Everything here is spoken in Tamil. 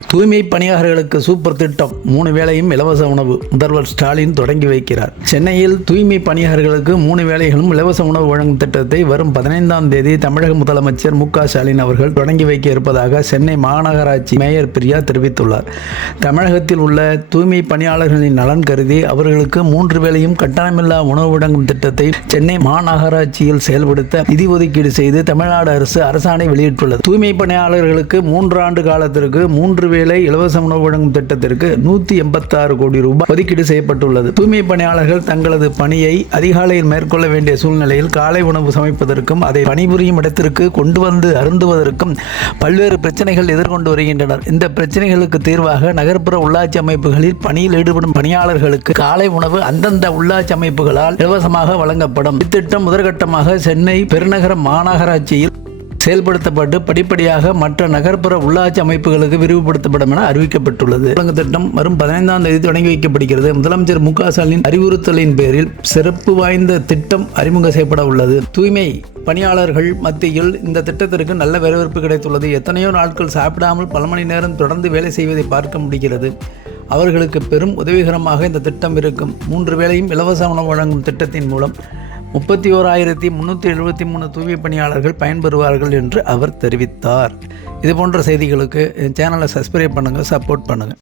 தூய்மை பணியாளர்களுக்கு சூப்பர் திட்டம் 3 வேளையும் இலவச உணவு முதல்வர் ஸ்டாலின் தொடங்கி வைக்கிறார். சென்னையில் தூய்மை பணியாளர்களுக்கு 3 வேளைகளும் இலவச உணவு வழங்கும் திட்டத்தை வரும் 15ஆம் தேதி தமிழக முதலமைச்சர் மு.க. ஸ்டாலின் அவர்கள் தொடங்கி வைக்க இருப்பதாக சென்னை மாநகராட்சி மேயர் பிரியா தெரிவித்துள்ளார். தமிழகத்தில் உள்ள தூய்மை பணியாளர்களின் நலன் கருதி அவர்களுக்கு 3 வேளையும் கட்டணமில்லா உணவு வழங்கும் திட்டத்தை சென்னை மாநகராட்சியில் செயல்படுத்த நிதி ஒதுக்கீடு செய்து தமிழ்நாடு அரசு அரசாணை வெளியிட்டுள்ளது. தூய்மை பணியாளர்களுக்கு 3 ஆண்டு காலத்திற்கு 3 வேளை இலவச உணவு வழங்கும் திட்டத்திற்கு 186 கோடி ரூபாய் ஒதுக்கீடு செய்யப்பட்டுள்ளது. தூய்மை பணியாளர்கள் தங்களது பணியை அதிகாலையில் மேற்கொள்ள வேண்டிய சூழ்நிலையில் காலை உணவு சமைப்பதற்கும் அதை பணிபுரியும் இடத்திற்கு கொண்டு வந்து அருந்துவதற்கும் பல்வேறு பிரச்சனைகள் எதிர்கொண்டு வருகின்றனர். இந்த பிரச்சனைகளுக்கு தீர்வாக நகர்ப்புற உள்ளாட்சி அமைப்புகளில் பணியில் ஈடுபடும் பணியாளர்களுக்கு காலை உணவு அந்தந்த உள்ளாட்சி அமைப்புகளால் இலவசமாக வழங்கப்படும். இத்திட்டம் முதற்கட்டமாக சென்னை பெருநகர மாநகராட்சியில் செயல்படுத்தப்பட்டு படிப்படியாக மற்ற நகர்ப்புற உள்ளாட்சி அமைப்புகளுக்கு விரிவுபடுத்தப்படும் என அறிவிக்கப்பட்டுள்ளது. திட்டம் வரும் 15ஆம் தேதி தொடங்கி வைக்கப்படுகிறது. முதலமைச்சர் மு.க. ஸ்டாலின் அறிவுறுத்தலின் பேரில் சிறப்பு வாய்ந்த திட்டம் அறிமுகம் செய்யப்பட உள்ளது. தூய்மை பணியாளர்கள் மத்தியில் இந்த திட்டத்திற்கு நல்ல வரவேற்பு கிடைத்துள்ளது. எத்தனையோ நாட்கள் சாப்பிடாமல் பல மணி நேரம் தொடர்ந்து வேலை செய்வதை பார்க்க முடிகிறது. அவர்களுக்கு பெரும் உதவிகரமாக இந்த திட்டம் இருக்கும். 3 வேளையும் இலவச உணவு வழங்கும் திட்டத்தின் மூலம் 31,373 தூய்மை பணியாளர்கள் பயன்பெறுவார்கள் என்று அவர் தெரிவித்தார். இதுபோன்ற செய்திகளுக்கு என் சேனலை சப்ஸ்கிரைப் பண்ணுங்கள், சப்போர்ட் பண்ணுங்கள்.